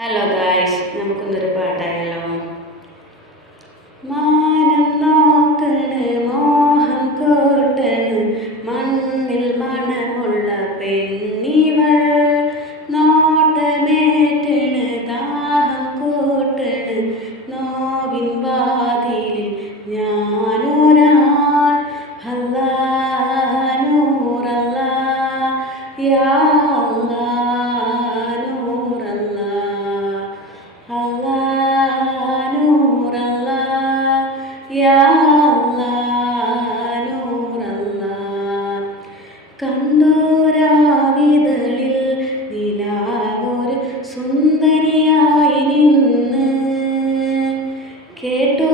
Hello guys, നമുക്കൊന്നൊരു പാട്ടായാലോ? മാനം നോക്കണ് മോഹം കൂട്ടണ് മണ്ണിൽ മണമുള്ള പെണ്ണിവൾ, നോട്ടമേറ്റണ് ദാഹം കൂട്ടണ് നോവിൻ വാതിലിൽ ഞാനൊരാൾ. അല്ലാ നൂറല്ലാ യാ അല്ലാ നൂറല്ലാ അല്ലാ നൂറല്ലാ യാ അല്ലാ നൂറല്ലാ. കണ്ടോരാവിതളിൽ നിലാവൊരു സുന്ദരിയായി നിന്ന്, കേട്ടോ